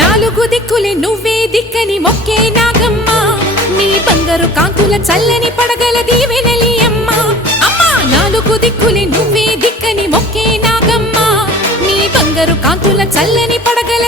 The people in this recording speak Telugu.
నాలుగు దిక్కులే నువ్వే దిక్కని మొక్కే నాగమ్మ నీ బంగారు కాంతుల చల్లని పడగల దీవెనలి అమ్మ అమ్మా నాలుగు దిక్కులే నువ్వే దిక్కని మొక్కే నాగమ్మ నీ బంగారు కాంతుల చల్లని పడగల